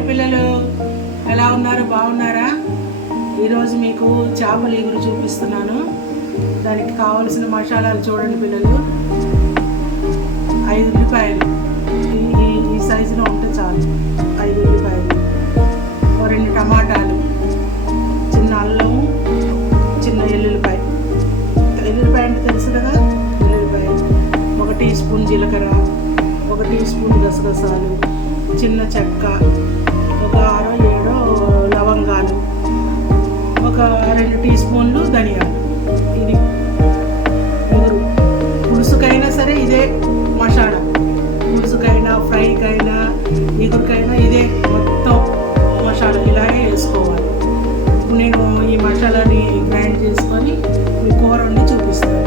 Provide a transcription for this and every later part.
Hi పిల్లలు, ఎలా ఉన్నారు? బాగున్నారా? ఈరోజు మీకు చేపల ఇగురు చూపిస్తున్నాను. దానికి కావలసిన మసాలాలు చూడండి పిల్లలు. 5 ఉల్లిపాయలు, ఈ సైజులో ఉంటే చాలు. 5 ఉల్లిపాయలు, 2 టమాటాలు, చిన్న అల్లం, చిన్న ఎల్లుల్లిపాయ అంటే తెలుసు కదా, ఎల్లుల్లిపాయ, 1 టీ స్పూన్ జీలకర్ర, 1 టీ స్పూన్ గసగసాలు, చిన్న చెక్క, ఒక 6-7 లవంగాలు, ఒక 2 టీ స్పూన్లు ధనియాలు. ఇది ఇగురు. పులుసుకైనా సరే ఇదే మసాలా, పులుసుకైనా ఫ్రైకైనా ఇగురికైనా ఇదే మొత్తం మసాలా, ఇలాగే వేసుకోవాలి. ఇప్పుడు నేను ఈ మసాలాని గ్రైండ్ చేసుకొని మీ కూర వండి చూపిస్తాను.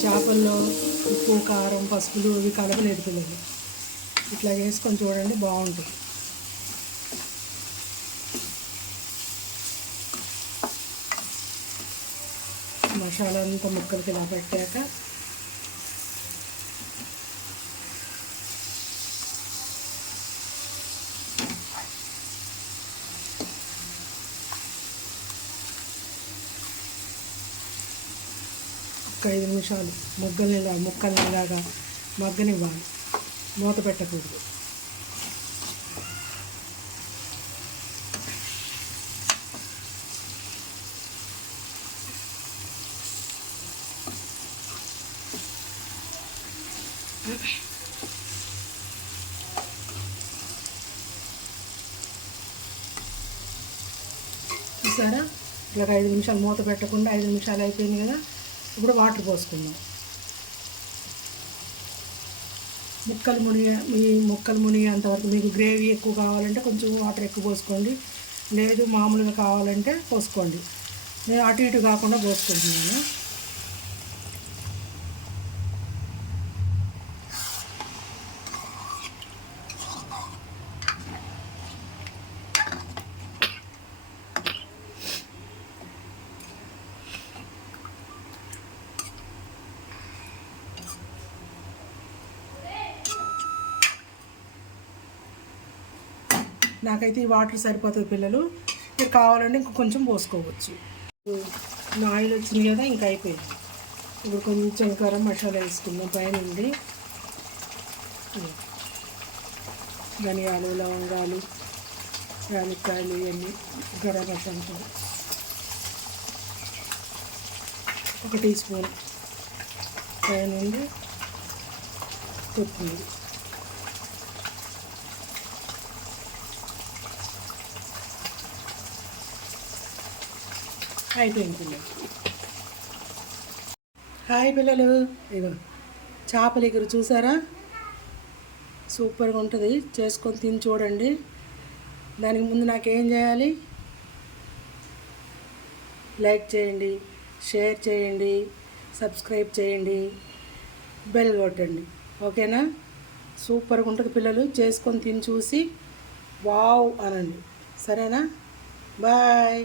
చేపల్లో ఉప్పు, కారం, పసుపులు ఇవి కలపలేదు పిల్లలు. ఇట్లా వేసుకొని చూడండి, బాగుంటుంది. మసాలా అంతా ముక్కలకి ఇలా పెట్టాక ఒక 5 నిమిషాలు ముక్కల్నిలాగా మగ్గనివ్వాలి. మూత పెట్టకూడదు. చూసారా ఇలాగ 5 నిమిషాలు మూత పెట్టకుండా 5 నిమిషాలు అయిపోయింది కదా. ఇప్పుడు వాటర్ పోసుకుందాం. ముక్కలు మునిగేంతవరకు మీకు గ్రేవీ ఎక్కువ కావాలంటే కొంచెం వాటర్ ఎక్కువ పోసుకోండి, లేదు మామూలుగా కావాలంటే పోసుకోండి. నేను అటు ఇటు కాకుండా పోసుకుంటున్నాను. నాకైతే ఈ వాటర్ సరిపోతుంది పిల్లలు, మీరు కావాలంటే ఇంక కొంచెం పోసుకోవచ్చు. ఆయిల్ వచ్చింది కదా, ఇంకా అయిపోయింది. ఇప్పుడు కొంచెం గరం మసాలా వేసుకుందాం పైనుండి. ధనియాలు, లవంగాలు, యాలక్కాయలు ఇవన్నీ గరం మసాలా 1 టీ స్పూన్ పైనుండి కొత్తిమీర. అయిపోయింది పిల్లలు. హాయ్ పిల్లలు, ఇగో చేపల ఇగురు చూసారా, సూపర్గా ఉంటుంది. చేసుకొని తిని చూడండి. దానికి ముందు నాకేం చేయాలి? లైక్ చేయండి, షేర్ చేయండి, సబ్స్క్రైబ్ చేయండి, బెల్ కొట్టండి. ఓకేనా? సూపర్గా ఉంటుంది పిల్లలు. చేసుకొని తిని చూసి వావ్ అనండి. సరేనా? బాయ్.